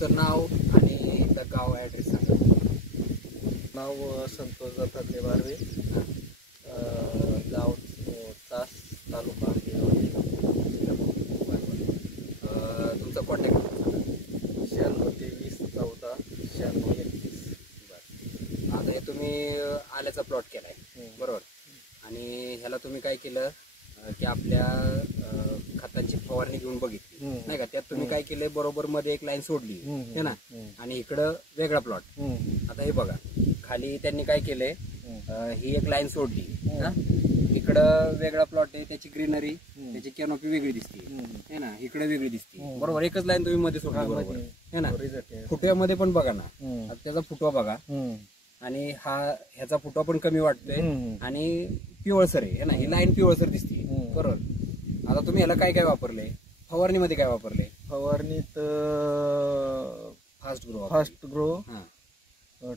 तुमचं नाव आणि इथलं गाव ॲड्रेस सांगा. नाव संतोष दत्तात्रय बारवे, गाव तास, तालुका तुमचा कॉन्टॅक्ट नंबर 9623149631. आता हे तुम्ही आल्याचा प्लॉट केलाय बरोबर, आणि ह्याला तुम्ही काय केलं की आपल्या खतांची फवारणी घेऊन बघितली नाही का. त्यात तुम्ही काय केलंय, बरोबर मध्ये एक लाईन सोडली है ना, आणि इकडं वेगळा प्लॉट. आता हे बघा खाली त्यांनी काय केलंय, ही एक लाईन सोडली ना, इकडं वेगळा प्लॉट आहे, त्याची ग्रीनरी त्याची कॅनोपी वेगळी दिसते है ना, इकडे वेगळी दिसते बरोबर. एकच लाईन तुम्ही मध्ये सोडली बरोबर है ना. फुटव्यामध्ये पण बघा ना, आता त्याचा फुटवा बघा, आणि ह्याचा फुटवा पण कमी वाटतोय आणि पिवळसर आहे ना, ही लाईन पिवळसर दिसते बरोबर. आता तुम्ही ह्याला काय काय वापरले, फवारणीमध्ये काय वापरले? फवारणीत फास्ट ग्रो,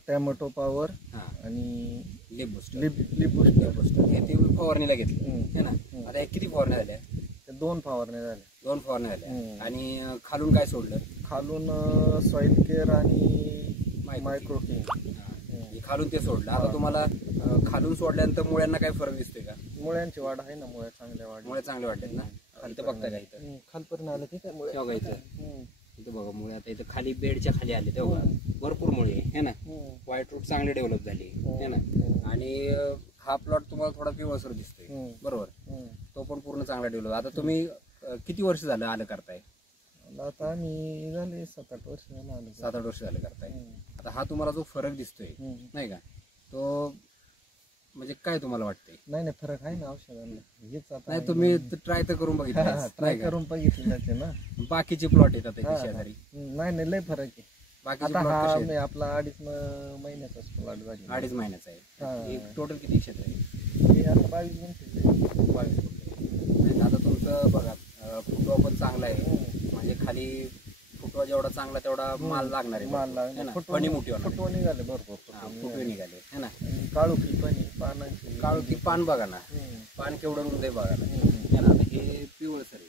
टॅमॅटो पॉवर आणि लिप बुस्टर बुस्टर हे ते फवारणीला घेतले है ना. आता हे किती फवारण्या झाल्या? 2 फवारण्या झाल्या. 2 फवारण्या झाल्या. आणि खालून काय सोडलं? खालून सॉइल केअर आणि मायक्रो किंग खालून ते सोडलं. आता तुम्हाला खालून सोडल्यानंतर मुळ्यांना काय फरक दिसतोय का? मुळ्यांची वाढ आहे ना, मुळे चांगल्या वाढतात ना. खाली तर बघताय का इथं खालपर्यंत आलं ते काय मुळे इथं बघा मुळे आता इथं खाली बेडच्या खाली आले तेव्हा भरपूर मुळे है ना. व्हाईट रूट चांगले डेव्हलप झाले है ना. आणि हा प्लॉट तुम्हाला थोडा पिवळसर दिसतोय बरोबर, तो पण पूर्ण चांगला डेव्हलप. आता तुम्ही किती वर्ष झालं आलं करताय? आता आम्ही झाले 7-8 वर्ष झालं आलं. 7-8 वर्ष झालं करताय. आता हा तुम्हाला जो फरक दिसतोय नाही का, तो म्हणजे काय तुम्हाला वाटतंय? नाही फरक आहे ना औषधांना. हेच आता नाही तुम्ही ट्राय तर करून बघितलं? ट्राय करून बघितलं जाते ना. बाकीचे प्लॉट येतात शेजारी? नाही लय फरक आहे. बाकीचे आपला 2.5 महिन्याचा प्लॉट झाला. 2.5 महिन्याचा आहे. टोटल किती क्षेत्र आहे? 22 गुंठे. 22 गुंठे. आता तुमचं बघा फुटवा पण चांगला आहे, म्हणजे खाली फुटवा जेवढा चांगला तेवढा माल लागणार आहे. फणी मोठी फुटवा निघाले भरपूर. फुटवे निघाले है ना. काळुखी पाणी पानांची काळुखी पान बघा ना, पान केवढं रुंद आहे बघा ना है ना. आता हे पिवळसर आहे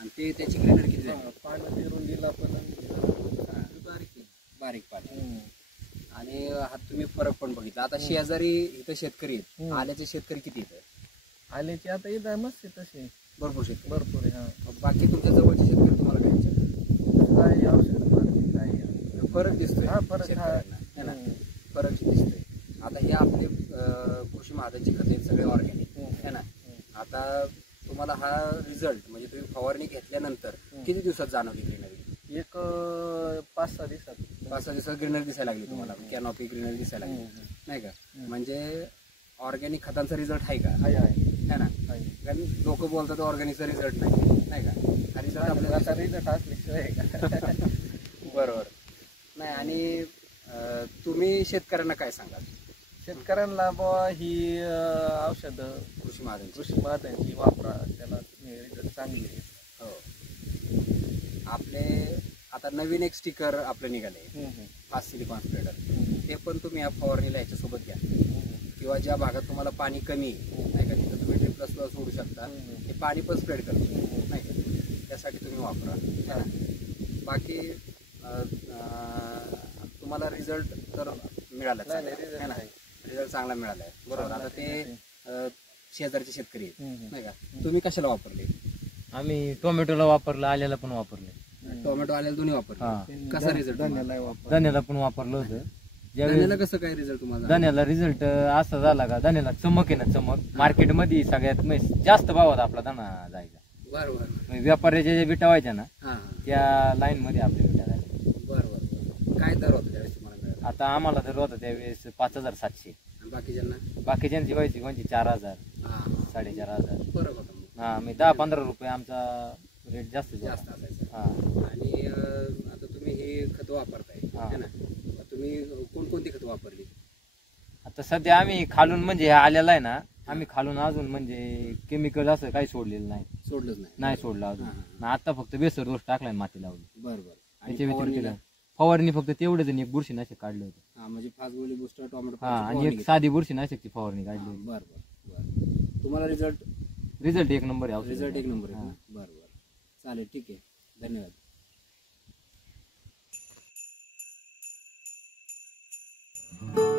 आणि ते त्याची ग्रेनरी किती आहे? पानाची रुंदीला पण बारीक पाणी. आणि हा तुम्ही फरक पण बघितला. आता शेजारी इथं शेतकरी आहेत, आल्याचे शेतकरी किती इथं? आल्याची आता इथं मस्त तसे भरपूर शेतकरी भरपूर आहे. बाकी तुमच्या जवळचे शेतकरी तुम्हाला काय काही औषध काही फरक दिसतोय? फरक है ना, फरक दिसतोय. आता हे आपले कृषी महाजनची खते सगळे ऑर्गॅनिक है ना. आता तुम्हाला हा रिझल्ट म्हणजे तुम्ही फवारणी घेतल्यानंतर किती दिवसात जाणवली ग्रीनरी? एक 5-6 दिवसात. 5-6 दिवसात ग्रीनरी दिसायला लागली तुम्हाला, कॅनॉपी ग्रीनरी दिसायला लागली नाही का. म्हणजे ऑर्गॅनिक खतांचा रिझल्ट आहे का? है ना. कारण लोक बोलतात ऑर्गॅनिकचा रिझल्ट नाही का. हा रिझल्ट आपल्याला रिझल्ट असल्याशिवाय बरोबर नाही. आणि तुम्ही शेतकऱ्यांना काय सांगाल? शेतकऱ्यांना बाबा ही औषधं कृषी महाजनची वापरा, त्याला रिझल्ट चांगले. हो. आपले आता नवीन एक स्टिकर आपले निघाले फास्ट सिलिकॉन स्प्रेडर, ते पण तुम्ही या फवारणीला ह्याच्यासोबत घ्या. किंवा ज्या भागात तुम्हाला पाणी कमी नाही का, तिथं तुम्ही ड्रिपलास सोडू शकता. हे पाणी पण स्प्रेड करतो नाही का, त्यासाठी तुम्ही वापरा. बाकी तुम्हाला रिझल्ट तर मिळाला है ना, रिझल्ट चांगला मिळाला आहे बरोबर. आता ते शेजारचे शेतकरी आहेत नाही का. तुम्ही कशाला वापरले? आम्ही टोमॅटोला वापरलं, आल्याला पण वापरले. टोमॅटो आल्याला दोन्ही वापरले. कसा रिझल्ट? धन्याला पण वापरलं होतं. धन्याला कसं काय रिझल्ट तुम्हाला? धन्याला रिझल्ट असा झाला का, धन्याला चमक आहे ना, चमक मार्केटमध्ये सगळ्यात जास्त भावात आपला धना जायचा. बरोबर. व्यापाऱ्याच्या ज्या विटा व्हायच्या ना, त्या लाईन मध्ये आपल्या विटा झाल्या. बरोबर. काय दर होता त्यावेळेस तुम्हाला? आता आम्हाला दर होता त्यावेळेस 5700. बाकीच्यांची व्हायची कोणची 4000 4,500 फरक होता. हा, मी 10-15 रुपये आमचा रेट जास्त असायचा. आणि आता तुम्ही हे खत वापरताय है ना, तुम्ही कोणकोणती खत वापरली? आता सध्या आम्ही खालून म्हणजे आलेला आहे ना, आम्ही खालून अजून म्हणजे केमिकल असं काही सोडलेलं नाही. सोडलंच नाही सोडलं अजून. आता फक्त बेसर डोस टाकलाय, माती लावली. बरोबर. त्याच्या व्यतिरिक्त फवारणी फक्त तेवढंच, एक बुरशीनाशक काढलं होतं. म्हणजे फास्ट गोळी बुस्टर टोमॅटो आणि एक साधी बुरशीनाशकची फवारणी काढली होती. बरोबर. तुम्हाला रिझल्ट 1 नंबर आहे. रिझल्ट 1 नंबर आहे. बरोबर. चालेल, ठीक आहे, धन्यवाद. धन्यवाद.